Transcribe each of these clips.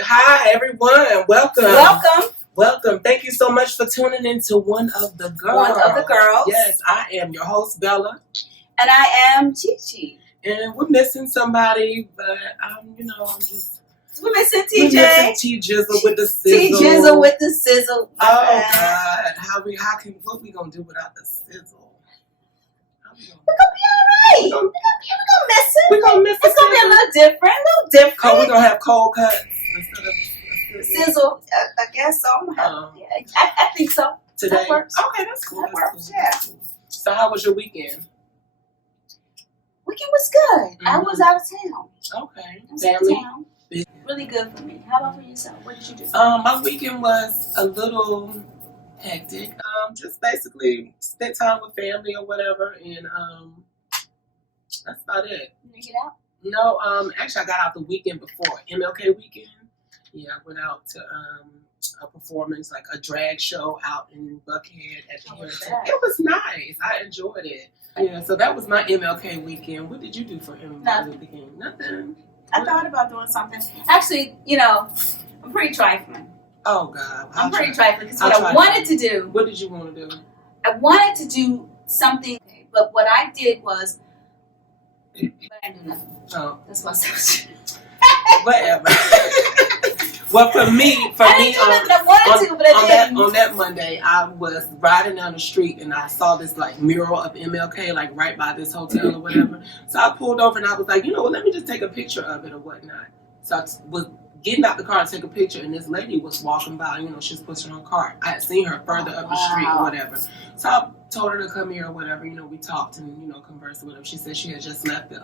Hi, everyone. Welcome. Welcome. Welcome. Thank you so much for tuning in to One of the Girls. One of the Girls. Yes, I am your host, Bella. And I am Chi-Chi. And we're missing somebody, but I'm just... We're missing TJ. We're missing T-Jizzle with the sizzle. T-Jizzle with the sizzle. Oh, God. What we going to do without the sizzle? We're gonna be alright. We're gonna miss it. We're gonna miss it. It's gonna be a little different. We're gonna have cold cuts instead of sizzle. I guess so. I think so. Today. That works. Okay, that's cool. That works. Cool. Yeah. So how was your weekend? Weekend was good. I was out of town. Okay. I was out of town. Really good for me. How about for yourself? What did you do? My weekend was a little hectic. Just basically spent time with family or whatever, and that's about it. Did you get out? No, actually I got out the weekend before MLK weekend. Yeah, I went out to a performance, like a drag show out in Buckhead at the Hilton. It was nice. I enjoyed it. Yeah, so that was my MLK weekend. What did you do for MLK weekend? Nothing. I thought about doing something. Actually, I'm pretty trifling. Oh, God. I'm pretty trifling because what I wanted to do. What did you want to do? I wanted to do something, but what I did was. But I didn't do nothing. Oh. That's what I said. Whatever. Well, for me, on that Monday, I was riding down the street and I saw this like mural of MLK like right by this hotel or whatever. So I pulled over and I was like, let me just take a picture of it or whatnot. So I was getting out the car to take a picture, and this lady was walking by. She was pushing her cart. I had seen her further up the street or whatever. So I told her to come here or whatever. We talked and conversed with her. She said she had just left the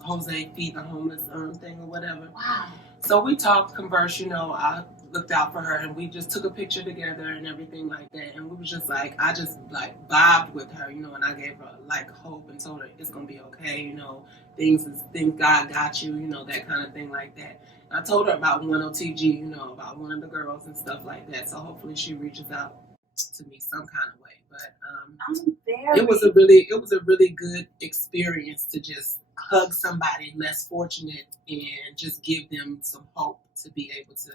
Jose Feed the Homeless thing or whatever. Wow. So we talked, conversed. I looked out for her, and we just took a picture together and everything like that. And we was just like, I just like vibed with her, and I gave her like hope and told her it's gonna be okay. Things God got you, that kind of thing like that. I told her about 10TG, about One of the Girls and stuff like that. So hopefully she reaches out to me some kind of way. But it was a really good experience to just hug somebody less fortunate and just give them some hope to be able to,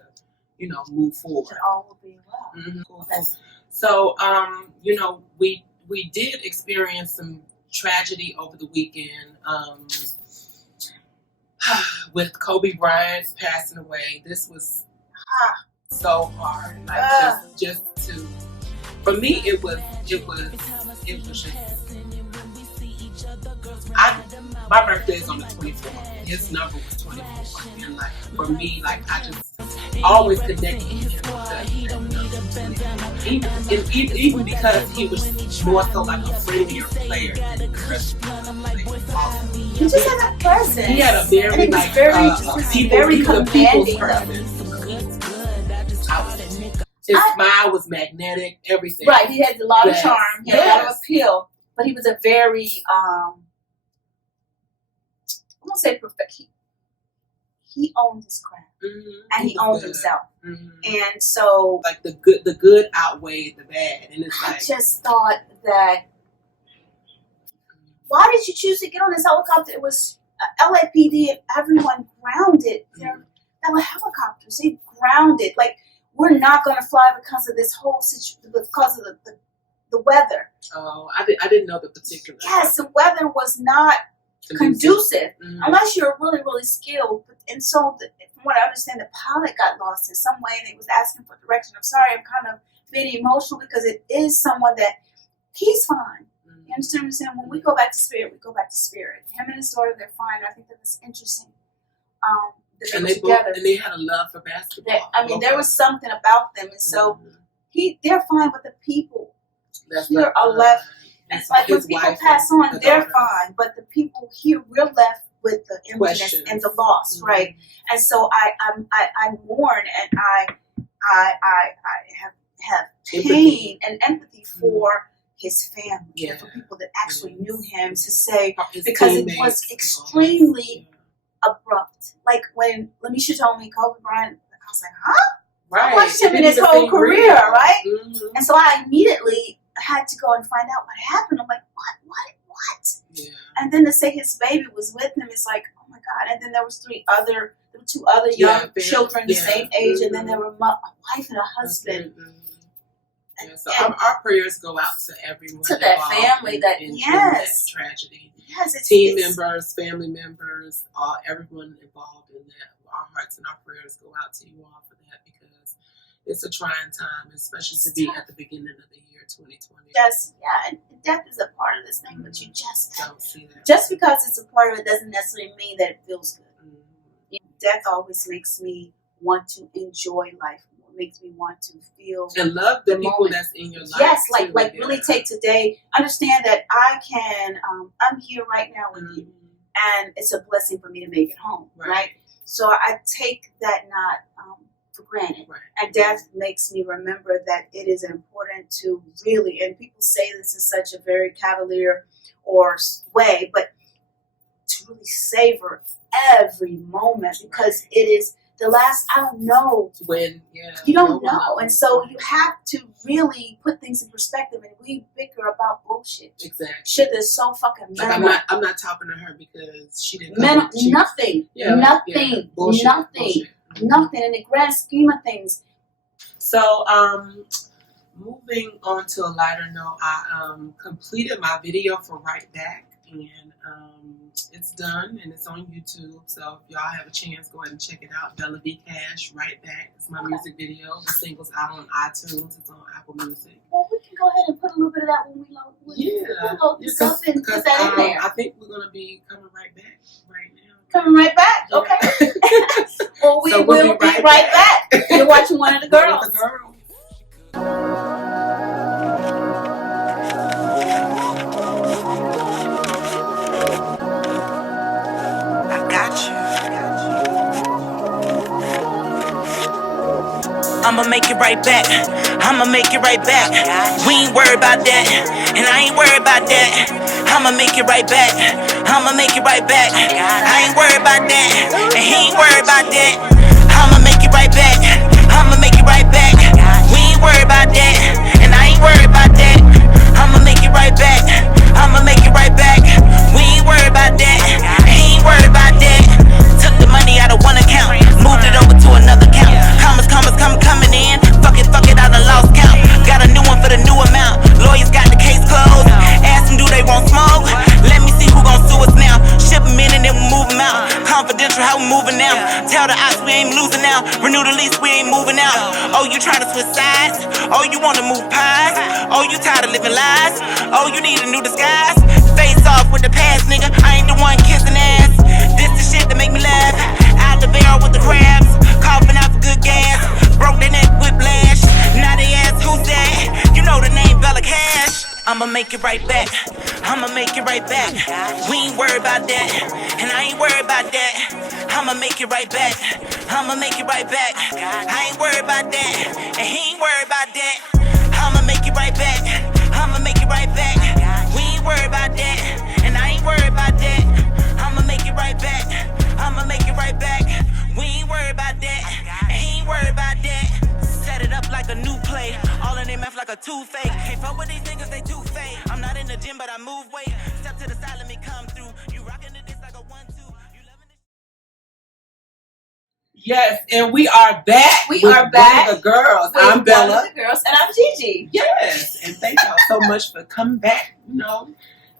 move forward. It all will be well. Mm-hmm. Okay. So, we did experience some tragedy over the weekend. With Kobe Bryant passing away, this was so hard. Like just to, for me, it was just. My birthday is on the 24th. His number was 24, and like for me, like I just always connected with him. Even because he was more so like a friendlier player than the rest of the he just had that presence. He had a very very commanding. His smile was magnetic. Everything. Right. He had a lot of charm. He had a lot of appeal. But he was a very I won't say perfect. He owned his craft. Mm-hmm. And he owned himself. Mm-hmm. And so like the good outweighed the bad. And it's I just thought that why did you choose to get on this helicopter? It was LAPD and everyone grounded. There were helicopters. They grounded. Like, we're not going to fly because of this whole situation, because of the weather. Oh, I didn't know the particulars. Yes, the weather was not conducive unless you're really, really skilled. And so, from what I understand, the pilot got lost in some way and he was asking for direction. I'm sorry, I'm kind of being emotional because it is someone that he's fine. You understand what I'm saying? When we go back to spirit, we go back to spirit. Him and his daughter, they're fine. I think that was interesting. That they together. And they had a love for basketball. There was something about them, and so they're fine. But the people here are left. It's like when people pass on, they're fine. But the people here, we're left with the emptiness and the loss, right? And so I mourn and I have pain and empathy for his family, for people that actually knew him, to say, because it was extremely abrupt. Like when Lamisha told me Kobe Bryant, I was like, huh? Right. I watched him in his whole career, right? Mm-hmm. And so I immediately had to go and find out what happened. I'm like, what? Yeah. And then to say his baby was with him is like, oh my God. And then there was two other young children the same age, and then there were a wife and a husband. Yeah, so our prayers go out to everyone, to that family, that in that tragedy. Yes, team members, family members, everyone involved in that. Our hearts and our prayers go out to you all for that, because it's a trying time, especially to be at the beginning of the year 2020. Yes, yeah, and death is a part of this thing, but you just don't see that. Just because it's a part of it doesn't necessarily mean that it feels good. You know, death always makes me want to enjoy life more, makes me want to feel and love the people moment. That's in your life. Yes, like really take today. Understand that I can. I'm here right now with you, and it's a blessing for me to make it home. Right. So I take that not for granted. Right. And death makes me remember that it is important to really, and people say this in such a very cavalier or way, but to really savor every moment, because it is the last. I don't know when. You don't know, and so you have to really put things in perspective. And we bicker about bullshit. Exactly. Shit that's so fucking minimal. Like I'm not talking to her because she didn't. Nothing. Nothing in the grand scheme of things. So, moving on to a lighter note, I completed my video for Right Back, and it's done and it's on YouTube. So if y'all have a chance, go ahead and check it out. Bella V Cash, Right Back. It's my music video. The single's out on iTunes. It's on Apple Music. Well, we can go ahead and put a little bit of that when we load. We'll load this up and put that in there. I think we're gonna be coming right back right now. Coming right back? Okay. Well, we will be right back. You're watching One of the Girls. One of the Girls. I got you. I'ma make it right back. I'ma make it right back. We ain't worried about that, and I ain't worried about that. I'ma make it right back. I'ma make it right back. I ain't worried about that, and he ain't worried about that. I'ma make it right back. I'ma make it right back. We ain't worried about that, and I ain't worried about that. I'ma make it right back. I'ma make it right back. We ain't worried about that, and he ain't worried about that. Took the money out of one account, moved it over to another account. Coming in. Fuck it, I done lost count. Got a new one for the new amount. Lawyers got the case closed. Ask them, do they want smoke? Let me see who gon' sue us now. Ship them in and then we move them out. Confidential, how we moving now. Tell the ops we ain't losing now. Renew the lease, we ain't moving out. Oh, you trying to switch sides? Oh, you wanna move pies? Oh, you tired of living lies? Oh, you need a new disguise? Face off with the past, nigga. I ain't the one kissing ass. This the shit that make me laugh. Out the barrel with the crabs. Coughing out for good gas. Broke their neck with blash. Now they ask who's that? You know the name Bella Cash. I'ma make it right back. I'ma make it right back. We ain't worried about that, and I ain't worried about that. I'ma make it right back. I'ma make it right back. I ain't worried about that, and he ain't worried about that. I'ma make it right back. I'ma make it right back. We ain't worried about that, and I ain't worried about that. I'ma make it right back. I'ma make it right back. We ain't worried about that, and he ain't worried about that. Set it up like a new play. All in their mouth like a two-fake. Can't fuck with these niggas, they too fake. I'm not in the gym, but I move weight. Step to the side, let me come through. You rockin' to this like a 1-2. You loving this? Yes, and we are back. We are back. One of the Girls. I'm Bella. One of the Girls, and I'm Gigi. Yes, and thank y'all so much for coming back,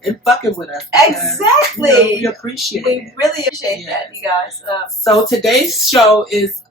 and fucking with us. Exactly. We appreciate it. We really appreciate that, you guys. So today's show is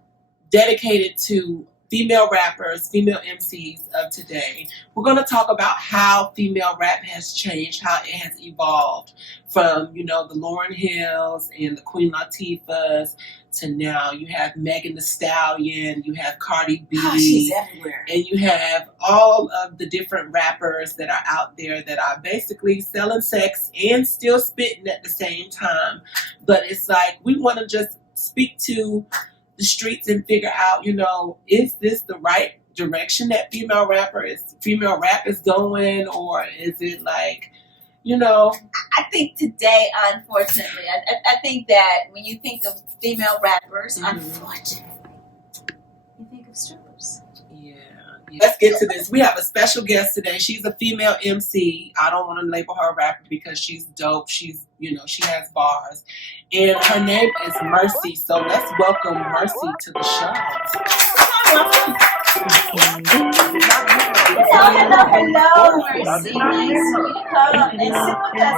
dedicated to female rappers, female MCs of today. We're going to talk about how female rap has changed, how it has evolved from, the Lauryn Hills and the Queen Latifahs to now. You have Megan Thee Stallion, you have Cardi B. Oh, she's everywhere. And you have all of the different rappers that are out there that are basically selling sex and still spitting at the same time. But it's like, we want to just speak to the streets and figure out, is this the right direction that female rap is going, or is it like, I think today, unfortunately, I think that when you think of female rappers, unfortunately, you think of strippers. Yeah. Let's get to this. We have a special guest today. She's a female MC. I don't want to label her a rapper because she's dope. She's she has bars. And her name is Mercy. So let's welcome Mercy to the show. Hello, Mercy. Nice to come and sit with us.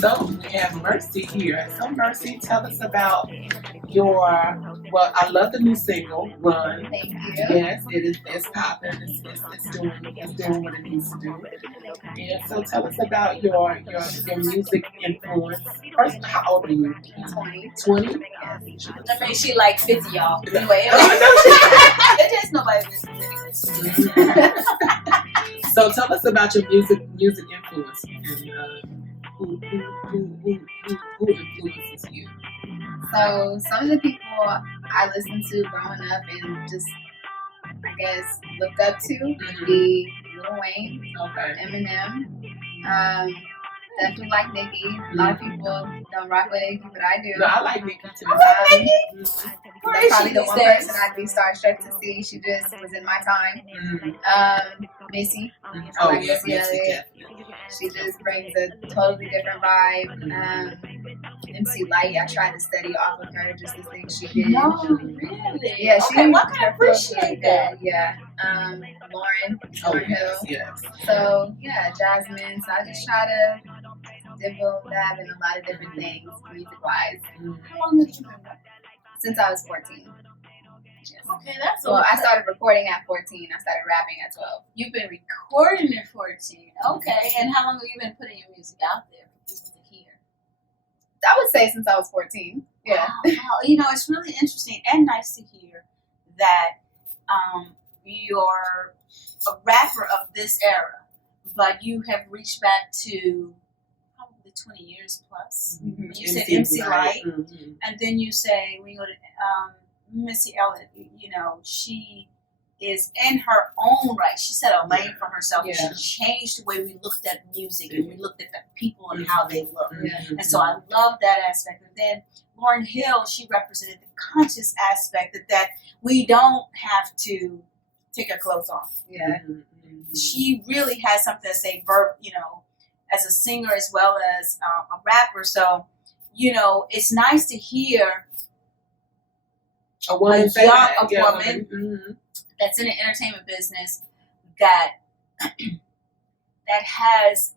So we have Mercy here. So Mercy, tell us about I love the new single, Run. Thank you. Yes, it's popping. It's doing what it needs to do. And so tell us about your music influence. First, how old are you? 20? I mean, she like 50, y'all. Anyway, there's nobody listening. So tell us about your music influence and who influences you. So some of the people I listened to growing up and just, I guess, looked up to would be Lil Wayne, Eminem, definitely like Nicki. A lot of people don't rock with Nicki, but I do. No, I like Nicki too. That's probably the one person I'd be starstruck to see. She just was in my time. Missy. I like Missy Elliott. She just brings a totally different vibe. MC Light, I tried to study off of her, just the things she did. No, really? Yeah, she. Okay, well, I can appreciate that. Yeah. Lauren Hill. Yes. So yeah, Jasmine. So I just try to dab in a lot of different things, music-wise. How long have you been rapping? Since I was 14. Okay, that's well. I started recording at 14. I started rapping at 12. You've been recording at 14. Okay, and how long have you been putting your music out there for people to hear? I would say since I was 14. Yeah. Wow. It's really interesting and nice to hear that you're a rapper of this era, but you have reached back to probably 20 years plus. Mm-hmm. You said MC Light, and then you say when you go to Missy Elliott, she is in her own right. She set a lane for herself. Yeah. She changed the way we looked at music and we looked at the people and how they look. Yeah. And so I love that aspect. And then Lauryn Hill, she represented the conscious aspect that we don't have to take our clothes off. Yeah. She really has something to say, as a singer as well as a rapper. So, it's nice to hear a woman that's in the entertainment business that has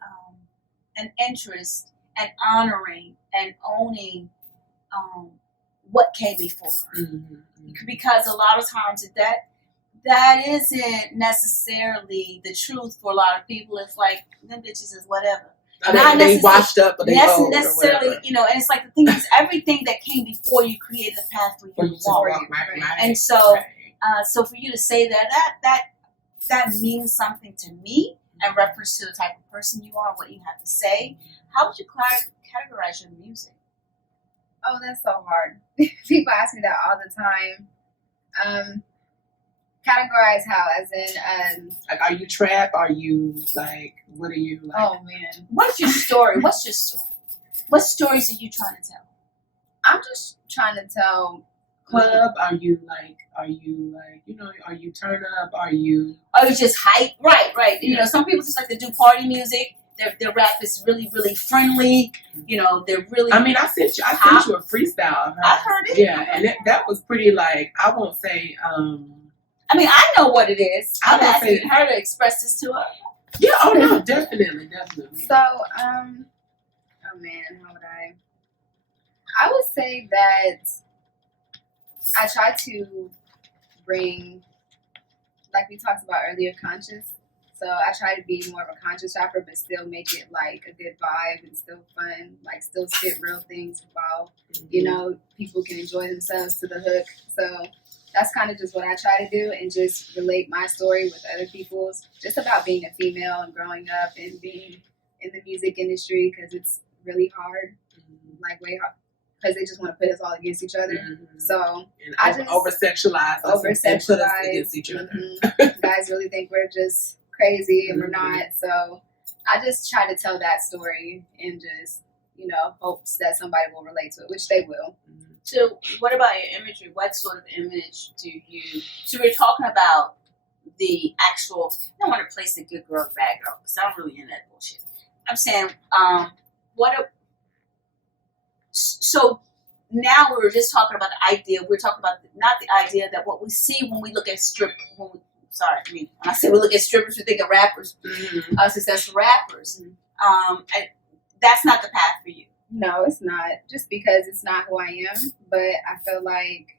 an interest and honoring and owning what came before. Because a lot of times that isn't necessarily the truth for a lot of people. It's like, them bitches is whatever. They washed up, but they old necessarily, and it's like the thing is, everything that came before you created a path for you to walk. Right. And so, so for you to say that means something to me in reference to the type of person you are, what you have to say. How would you categorize your music? Oh, that's so hard. People ask me that all the time. Categorize how? As in, like, are you trap? Are you like? What are you like? Oh man, what's your story? What stories are you trying to tell? I'm just trying to tell. Club? Are you like? Are you turn up? Are you just hype? Right. Some people just like to do party music. Their rap is really, really friendly. They're really. I mean, I sent you a freestyle. I heard it. Yeah, and that was pretty. Like, I won't say. I mean, I know what it is. I'm asking her to express this to her. Yeah. Oh no, definitely. So, oh man, how would I? I would say that I try to bring, like we talked about earlier, conscious. So I try to be more of a conscious rapper, but still make it like a good vibe and still fun, like still spit real things about, people can enjoy themselves to the hook. So that's kind of just what I try to do and just relate my story with other people's, just about being a female and growing up and being in the music industry, because it's really hard, like way hard. Because they just want to put us all against each other. So and I just over-sexualize us and put us against each other. Guys really think we're just crazy and we're not. So I just try to tell that story and just, hopes that somebody will relate to it, which they will. So what about your imagery? What sort of image do you... So we're talking about the actual. I don't want to place the good girl, bad girl, because I'm really in that bullshit. I'm saying, so now we were just talking about the idea. We're talking about not the idea that what we see when we look at when I say we look at strippers, we think of rappers, successful rappers. That's not the path for you. No, it's not. Just because it's not who I am, but I feel like,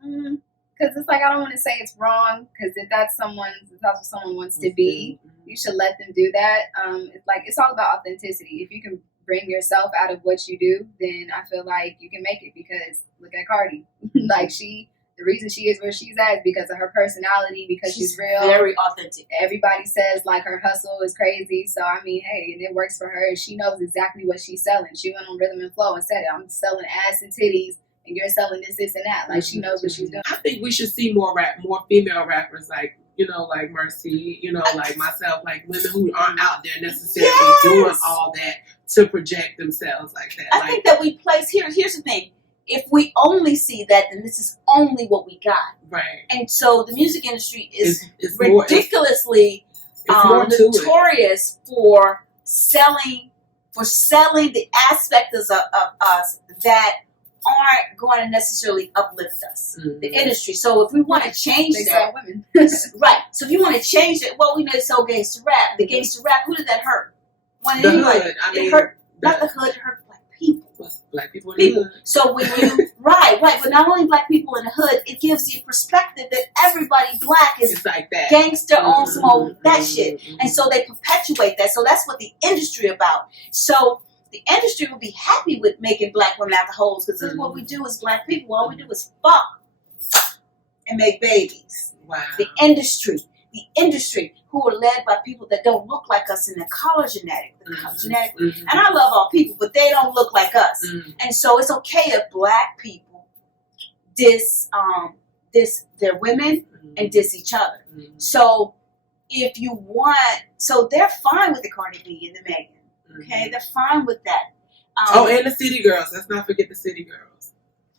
because it's like I don't want to say it's wrong, because if that's what someone wants to be, you should let them do that. It's like it's all about authenticity. If you can bring yourself out of what you do, then I feel like you can make it. Because look at Cardi, like the reason she is where she's at is because of her personality, because she's real, very authentic. Everybody says like her hustle is crazy, so I mean, hey, and it works for her, and she knows exactly what she's selling. She went on Rhythm and Flow and said, I'm selling ass and titties, and you're selling this, and that. Like, she knows what she's doing. I think we should see more female rappers, like, like Mercy, like myself, like women who aren't out there necessarily doing all that to project themselves like that. I think that we place here's the thing. If we only see that, then this is only what we got. Right. And so the music industry is ridiculously notorious for selling the aspects of us that aren't going to necessarily uplift us, the industry. So if we want to change that, women. Right. So if you want to change it, well, we know it's so gangster rap. The gangster rap, who did that hurt? The hood. It hurt not the hood. It hurt black people. Black people in the hood. So when you right, but not only black people in the hood, it gives you perspective that everybody black is like that. Gangster on some old that shit, and so they perpetuate that. So that's what the industry about. So the industry will be happy with making black women out the holes, because this is what we do as black people. All we do is fuck and make babies. Wow. The industry who are led by people that don't look like us in their color genetically. And I love all people, but they don't look like us. And so it's okay if black people diss their women and diss each other. So if you want, so they're fine with the Cardi B and the Megan. Okay, they're fine with that. And the City Girls. Let's not forget the City Girls.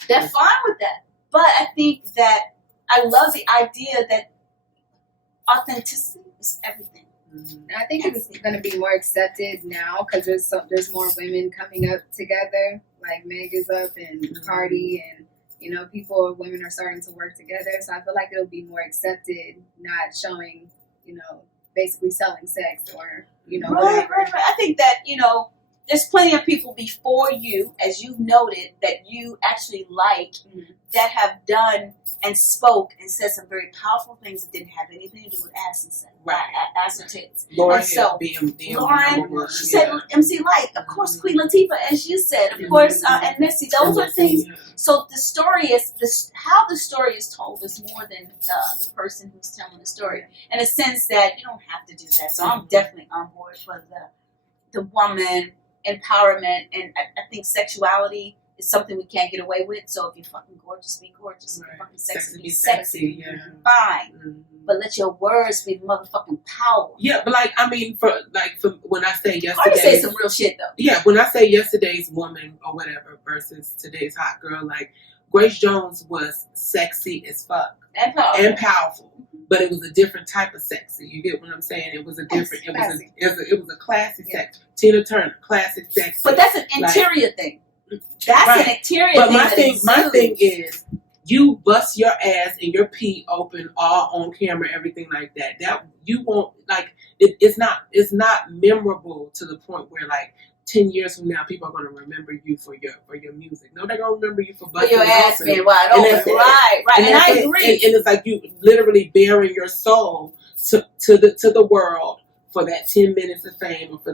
They're fine with that. But I think that I love the idea that authenticity is everything. And I think it's going to be more accepted now, because there's more women coming up together. Like Meg is up, and Cardi, and women are starting to work together. So I feel like it'll be more accepted, not showing, basically selling sex or Right. I think that there's plenty of people before you, as you've noted, that you actually like, that have done and spoke and said some very powerful things that didn't have anything to do with ass and sex. Right. Ass and tits. Lauren, Lauren, she said MC Light, of course, Queen Latifah, as you said, of course, and Missy. Those are things. So the story is how the story is told is more than the person who's telling the story, in a sense that you don't have to do that. So I'm definitely on board for the woman empowerment, and I think sexuality is something we can't get away with. So if you're fucking gorgeous, be gorgeous. If you're fucking sexy, be sexy. Fine. But let your words be motherfucking power. Yeah, but for when I say yesterday, I say some real shit though. Yeah, when I say yesterday's woman or whatever versus today's hot girl, like Grace Jones was sexy as fuck and powerful. But it was a different type of sexy. You get what I'm saying? It was a different. It was a classy sex. Tina Turner, classic sex. But that's an interior thing. That's an interior but thing. But my thing is, you bust your ass and your pee open all on camera, everything like that. That you won't like. It's not memorable to the point where 10 years from now, people are going to remember you for your music. No, they're going to remember you for your ass being wide open. Right. And I agree. And it's like you literally bearing your soul to the world for that 10 minutes of fame or for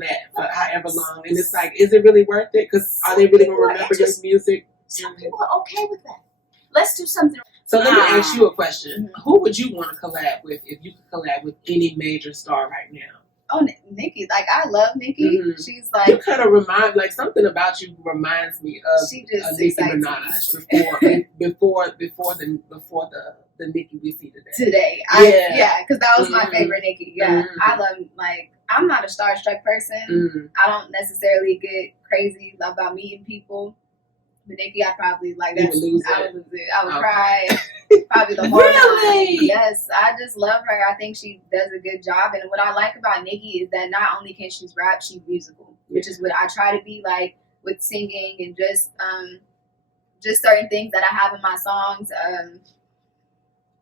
however long. And it's like, is it really worth it? Because are they really going to remember your music? Some people are okay with that. Let's do something. So let me ask you a question. Who would you want to collab with if you could collab with any major star right now? Oh, Nicki. I love Nicki. She's you kind of remind, something about you reminds me of Nicki Minaj before the Nicki we see today. Because that was my favorite Nicki. Yeah, I love, I'm not a starstruck person. I don't necessarily get crazy about meeting people. But Nikki, I'd probably like You that. would lose I it. would lose it. I would Okay. cry. Probably the whole Really? time. Yes, I just love her. I think she does a good job. And what I like about Nikki is that not only can she rap, she's musical, which is what I try to be like with singing and just certain things that I have in my songs.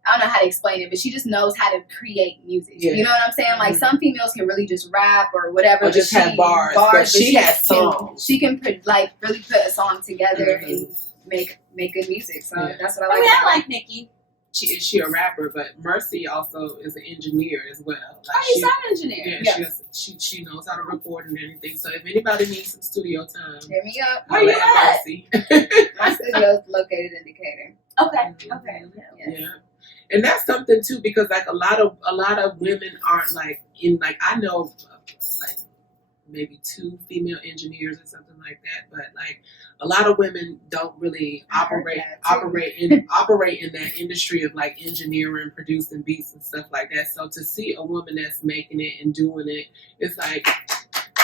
I don't know how to explain it, but she just knows how to create music. Yeah. You know what I'm saying? Like some females can really just rap or whatever, Or just have bars, but she has songs. She can like really put a song together and make good music. So that's what I like. I mean, I like Nikki. She a rapper, but Mercy also is an engineer as well. Like She's an engineer. Yeah, she knows how to record and anything. So if anybody needs some studio time, Hit me up. Where you holla at? Mercy. My studio is located in Decatur. Okay. Yeah. And that's something too, because like a lot of women aren't like in like I know like maybe 2 female engineers or something like that, but like a lot of women don't really operate in that industry of like engineering, producing beats and stuff like that. So to see a woman that's making it and doing it, it's like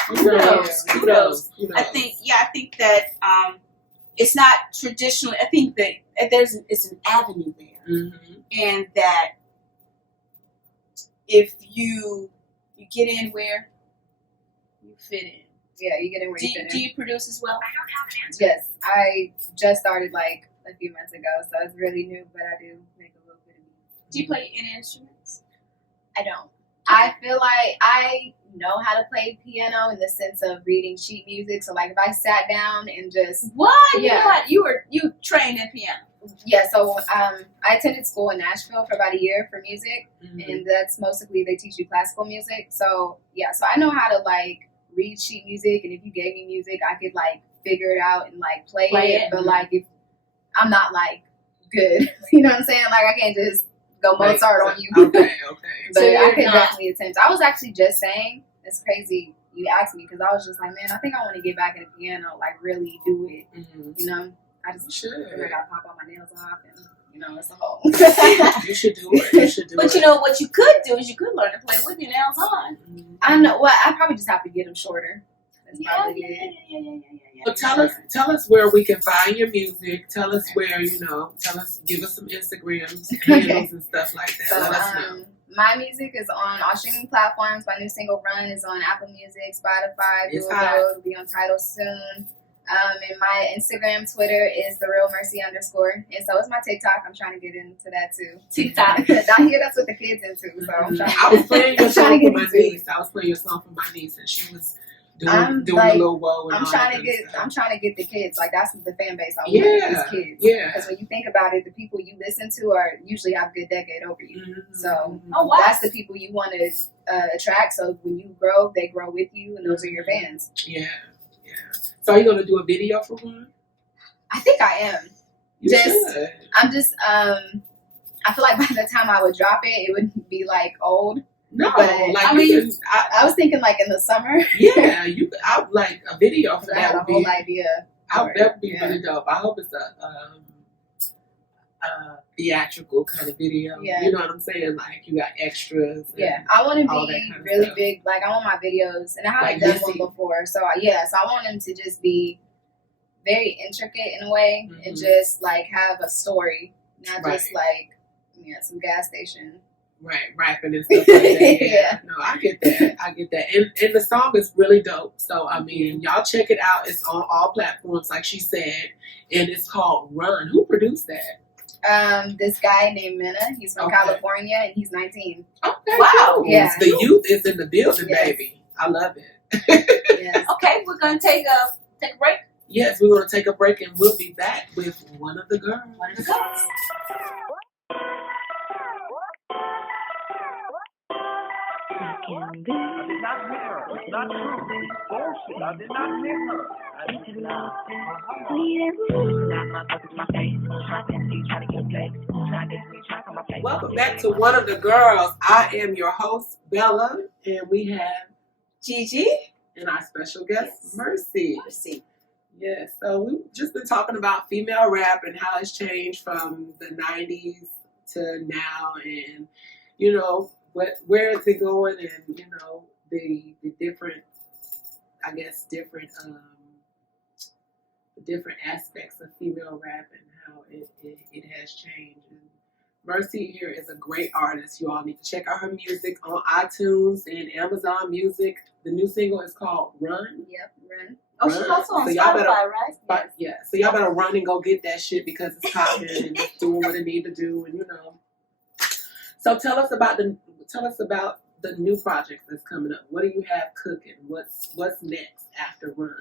kudos. I think that it's not traditional. I think that it's an avenue there, and that if you get in where you fit in. Yeah, you get in where you fit in. Do you produce as well? Yes, I just started like a few months ago, so it's really new, but I do make a little bit of music. Do you play any instruments? I don't. I feel like I know how to play piano in the sense of reading sheet music. So like if I sat down and just What? Yeah. You know what? You trained in piano. so I attended school in Nashville for about a year for music, and that's mostly they teach you classical music. So so I know how to like read sheet music, and if you gave me music, I could like figure it out and like play it. But like if I'm not like good, you know what I'm saying? Like I can't just go Mozart on you. Okay. But So I could you're not- definitely attempt. I was actually just saying, it's crazy you asked me because I was just like, man, I think I want to get back into piano, like really do it. You know, I just figured I gotta pop all my nails off and it's a whole. You should do it. But you know what you could do is you could learn to play with your nails on. I know. Well, I probably just have to get them shorter. That's probably it. Well, tell us where we can find your music. Tell us where give us some Instagrams, handles, and stuff like that. So, Let us know. my music is on all streaming platforms. My new single "Run" is on Apple Music, Spotify, It's Google. hot. It'll be on Tidal soon. And my Instagram, Twitter is _Mercy_. And so is my TikTok. I'm trying to get into that too. TikTok. I hear that's what the kids into. So I'm trying I was playing your song for my into it. niece. And she was I'm doing like- a little woe. And I'm all trying that to get. kind of stuff. I'm trying to get the kids. Like that's the fan base I want. Yeah, Is kids. yeah. Because when you think about it, the people you listen to are usually have a good decade over you. So Oh wow. that's the people you want to attract. So when you grow, they grow with you, and those are your fans. Yeah. So are you gonna do a video for one? I think I am. You Just- should. I'm just. I feel like by the time I would drop it, it would be like old. No, But, like I mean, I was thinking like in the summer. I would like a video for I had that a would be. whole idea. That would be really dope. I hope it's a theatrical kind of video. Yeah. You know what I'm saying? Like you got extras. And Yeah, I want to all that be kind of really stuff. big. Like I want my videos, and I haven't Like done Missy. one before. So so I want them to just be very intricate in a way, and Mhm. just like have a story, not just Right. like some gas station. Right, rapping and stuff like that. Yeah. No, I get that. And the song is really dope. So, I mean, y'all check it out. It's on all platforms, like she said. And it's called Run. Who produced that? This guy named Mena. He's from Okay. California, and he's 19. Okay. Wow. Cool. Yeah. The youth is in the building, Yes. baby. I love it. Yes. Okay, we're gonna take a break. Yes, we're going to take a break and we'll be back with one of the girls. One of the girls. I did not meet her. It's not true. It's bullshit. I did not meet her. I did not. Welcome back to One of the Girls. I am your host, Bella, and we have Gigi. and our special guest, Mercy. Mercy. Yeah, so we've just been talking about female rap and how it's changed from the 90s to now, and where is it going, and the different, I guess, different the different aspects of female rap and how it has changed. And Mercy here is a great artist. You all need to check out her music on iTunes and Amazon Music. The new single is called Run. Yep, Run. Oh, she's also on So y'all better- Spotify, right? But yeah, so y'all better run and go get that shit because it's popping and it's doing what it need to do, and you know. So tell us about the new project that's coming up. What do you have cooking? What's next after Run?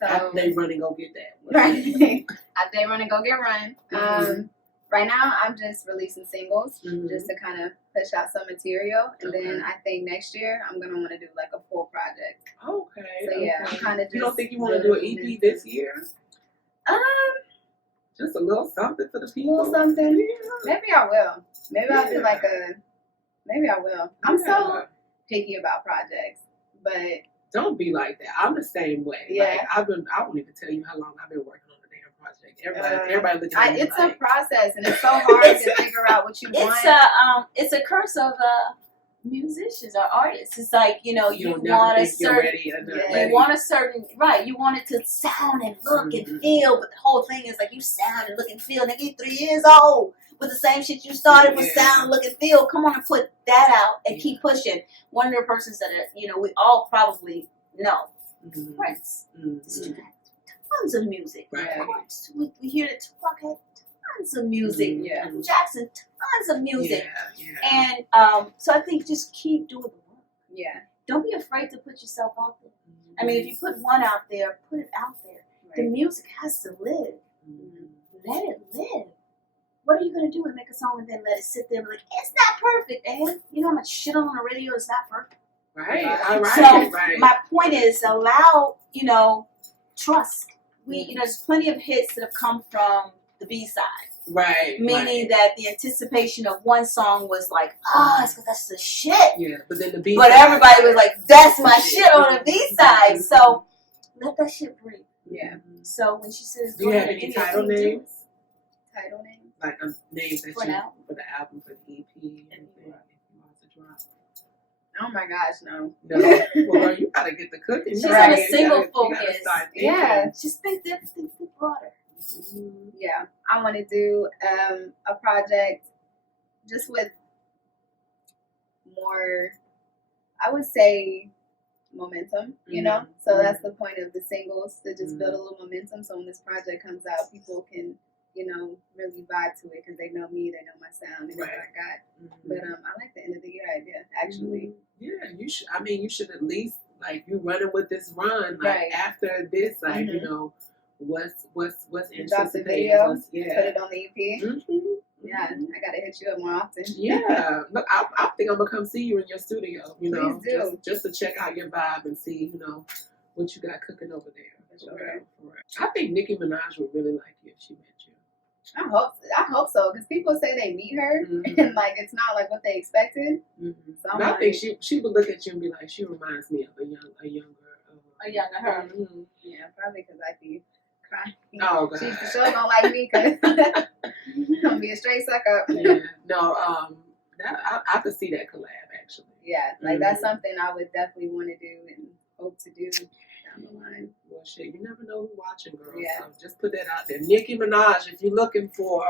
So After they run and go get that. What's right. next? After they run and go get Run. Mhm. Right now I'm just releasing singles Mhm. just to kind of push out some material, and Okay. then I think next year I'm gonna want to do like a full project. Okay. So yeah, okay. I'm kind of just. You don't think you want to do an EP this year? Um, Just a little something for the a people. little something. Yeah. Maybe I will. Maybe I'll do Yeah. like a. Maybe I will. I'm so Yeah. picky about projects, but Don't be like that. I'm the same way. Yeah. Like I won't even tell you how long I've been working on the damn project. Everybody looking at me it's like, a process, and it's so hard to figure out what you want. It's a curse of musicians or artists. It's like, you know, you never want a think you're certain, ready or not Yeah. ready. you want a certain, right, you want it to sound and look and Mhm. feel, but the whole thing is like you sound and look and feel. Nigga, you 3 years old with the same shit you started with Yeah. sound, look and feel. Come on and put that out and Yeah. keep pushing. One of the persons that are, you know, we all probably know, Mhm. Prince. Mhm. This dude had tons of music. Right. Of course, we hear that Tupac had tons of music. Mhm. Yeah. Michael Jackson, tons of music. Yeah. And so I think just keep doing the work. Yeah. Don't be afraid to put yourself out there. I mean, if you put one out there, put it out there. The Right. music has to live. Mhm. Let it live. What are you going to do and make a song and then let it sit there and be like, it's not perfect, and you know how much shit on the radio is not perfect? Right. Right. All right. So right. my point is allow, you know, trust. You know, there's plenty of hits that have come from the B-side. Right. Meaning right. that the anticipation of one song was like, oh, that's the shit. Yeah, but then the B. But everybody was like, that's my shit on the B-side. So let that shit breathe. Yeah. So when she says, Do you go have ahead any and do your title thing, do it. names? Title name. Like names that For you now? for the album, for the EP, anything if you want to drop. Oh my gosh, no. No, well, girl, you gotta get the cooking. She's You on gotta a get- single you gotta focus. start thinking. Yeah. Just think different, think broader. Mhm. Yeah, I want to do a project just with more, I would say, momentum, you know? So that's the point of the singles, to just build a little momentum so when this project comes out, people can, you know, really vibe to it because they know me, they know my sound, they know what I got. Mhm. But I like the end of the year idea, actually. Yeah, you should. I mean, you should at least like you running with this run. Like Right. after this, like you Mhm. know, what's Drop the anticipated? video, What's- Put yeah. it on the EP. Mhm. Yeah, I gotta hit you up more often. Yeah, look, I think I'm gonna come see you in your studio. You know, Please do. just to check out your vibe and see, you know, what you got cooking over there. For real, sure. for real. I think Nicki Minaj would really like you if she met you. I hope so, because people say they meet her Mhm. and like it's not like what they expected. Mm-hmm. So I'm I think like- she would look at you and be like, she reminds me of a younger. A younger her. Mhm. Yeah, probably because I be crying. Oh God. She for sure don't like me because gonna be a straight suck up. Yeah. No. I could see that collab actually. Yeah, like that's something I would definitely want to do and hope to do down the line. Well, shit, you never know who's watching, girl. Yeah. So just put that out there. Nicki Minaj, if you're looking for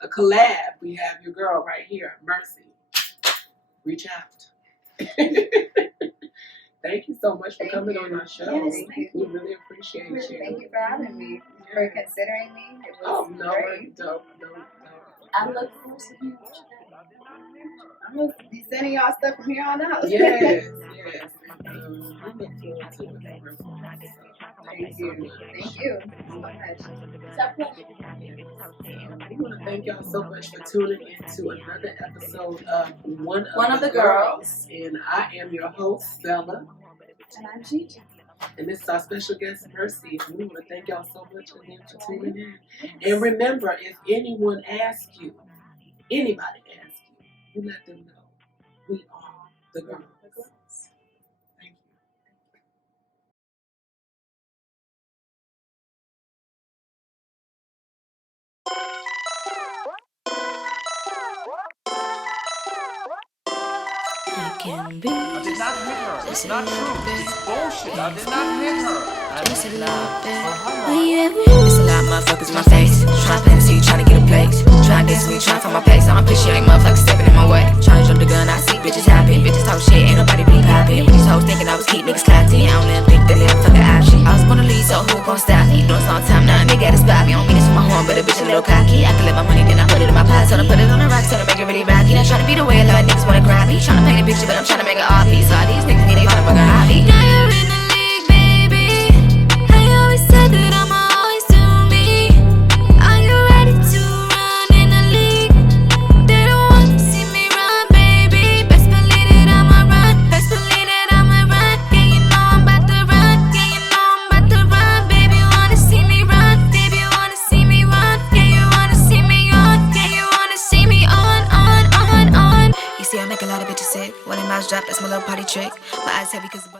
a collab, we have your girl right here, Mercy. Reach out. Thank you so much for Thank coming you. on our show. Yes, thank We really appreciate you. Thank you for having me, for considering me. It was Oh no, great. dope. I look forward to hearing what you got. I'm gonna be sending y'all stuff from here on out. Yes, yes. We look forward to it. So, Thank you. Thank you so much. It's our pleasure. We want to thank y'all so much for tuning into another episode of One of the Girls. And I am your host, Bella. And I'm Gigi. And this is our special guest, Mercy. And we want to thank y'all so much again for tuning in. And remember, if anyone asks you, anybody asks you, you let them know we are the girls. Thank you. can be. I did not hit her. It's not true. It's bullshit. I did not hit her. I did not. It's a lot of motherfuckers in my face. Tryna plan to see you tryna get a place. Tryna diss me, tryna find my place. I'm picture ain't motherfuckers stepping in my way. Tryna jump the gun, I see bitches happen. Bitches talk shit, ain't nobody really poppin'. But these hoes thinking I was keep niggas clapped in. I don't even think that they have fucking option. I was born to lead, so who gon' stop me? Doing some time now, nigga at a spot me. I don't mean this with my horn, but a bitch a little cocky. I can let my money, then I put it in my pot. So I put it on the rock, so to make it really rocky. They tryna beat away a lot of niggas wanna grab me. Tryna paint a picture, but I'm tryna make an art piece. All these niggas need they find a fucking hobby. Now you're in the league, baby. I always said that I'ma always do me. Are you ready to run in the league? They don't wanna see me run, baby. Best believe that I'ma run. Best believe that I'ma run. Yeah, you know I'm about to run. Yeah, you know I'm about to run. Baby, you wanna see me run. Baby, you wanna see me run. Yeah, you wanna see me on. Yeah, you wanna see me on. You see, I make a lot of bitches sick. When their mouths drop, that's my little party trick. My eyes heavy cause